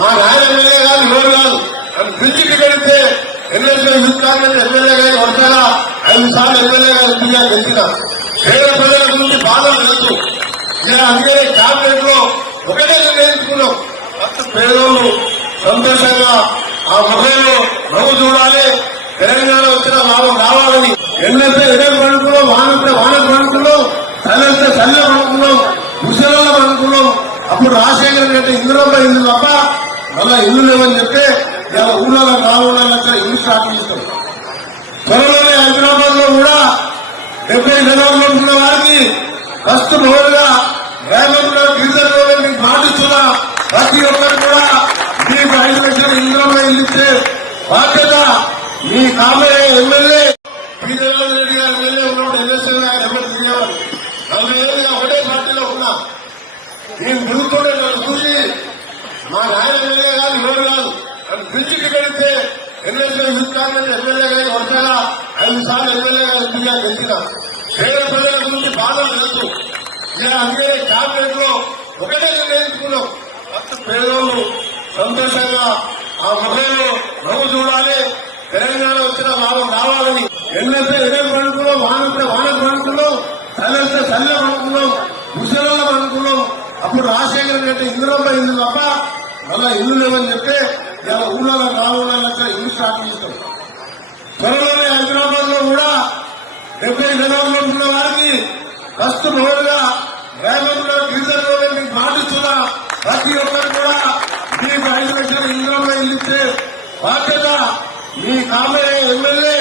మా నాయన ఎమ్మెల్యే కాదు ఎవరు కాదు. అని కడితే ఎన్ఎస్ఏ యూత్ కాంగ్రెస్ ఎమ్మెల్యే గారి వరుసగా ఐదు సార్లు ఎమ్మెల్యే గారు ఎంపీగా గెలిచిన. పేద ప్రజల గురించి బాధలు లేదు ఇలా అందుకనే క్యాబినెట్లో ఒకటే నిర్ణయించుకున్నాం పేదోళ్ళు సంతోషంగా ఆ ముఖంలో నవ్వు చూడాలి. తెలంగాణ వచ్చిన లాభం రావాలని ఎన్నైతే ఎడం పడుకున్నాం వానంటే వానకు పడుకున్నాం చల్లంటే తల్లి పడుకున్నాం ముసలలో అనుకున్నాం అప్పుడు రాజశేఖర్ రెడ్డి ఇందులో ఇల్లు తప్ప మళ్ళా ఇల్లు లేవని చెప్తే ఇలా ఊళ్ళో రావుల ఇల్లు స్టార్ట్ త్వరలోనే హైదరాబాద్లో కూడా డెబ్బై జనాల్లో ఉన్న వారికి ఫస్ట్ మొదలుగా రేవంలో గిరిజన మీకు మాటిస్తున్నా. ప్రతి ఒక్కరు కూడా మీకు ఐదు లక్షల ఇంద్రంలో ఇల్లు ఇచ్చే బాధ్యత మీ కాబోయే ఎమ్మెల్యే శ్రీధరరాజు రెడ్డి గారు ఎమ్మెల్యే ఉన్నప్పుడు ఎన్ఎస్ఎల్ గారు ఎమ్మెల్యే తిరిగేవారు? నలభై ఏళ్ళుగా ఒకటే పార్టీలో ఉన్నా. నేను పిలుస్తుండే నన్ను చూసి మా నాయన ఎమ్మెల్యే కాదు ఎవరు కాదు అని పిలిచికి కడితే ఎన్ఎస్ఏ యూత్ కాంగ్రెస్ ఎమ్మెల్యే గారి వరుసగా ఐదు సార్లు ఎమ్మెల్యే గారు ఎంపీగా గెలిచిన పేద ప్రజల గురించి బాధలు తెలుసు. ఇలా అందుకనే క్యాబినెట్లో ఒకటే నిర్ణయించుకున్నాం ఫస్ట్ పేదోళ్ళు సంతోషంగా ఆ ముఖంలో నవ్వు చూడాలి. తెలంగాణ వచ్చిన లాభం రావాలని ఎన్నైతే ఎడం పడుకున్నాం వానంటే వానకు పడుకున్నాం చల్లంటే చల్ల పడుకున్నాం ముసలం అనుకున్నాం. అప్పుడు రాజశేఖర రెడ్డి ఇందులో ఇల్లు తప్ప మళ్ళా ఇల్లు లేవని చెప్తే ఇలా ఊళ్ళో రావుల ఇల్లు స్టార్ట్ చేస్తాం త్వరలోనే హైదరాబాద్లో కూడా డెబ్బై జనాల్లో ఉన్న వారికి ఫస్ట్ రోడ్డుగా రేవంలో గిరిజన మీకు మాటిస్తున్నా ప్రతి ఒక్కరు కూడా మీకు ఐదు లక్షల ఇంద్రంలో ఇల్లు ఇచ్చే బాధ్యత మీ కామె ఎమ్మెల్యే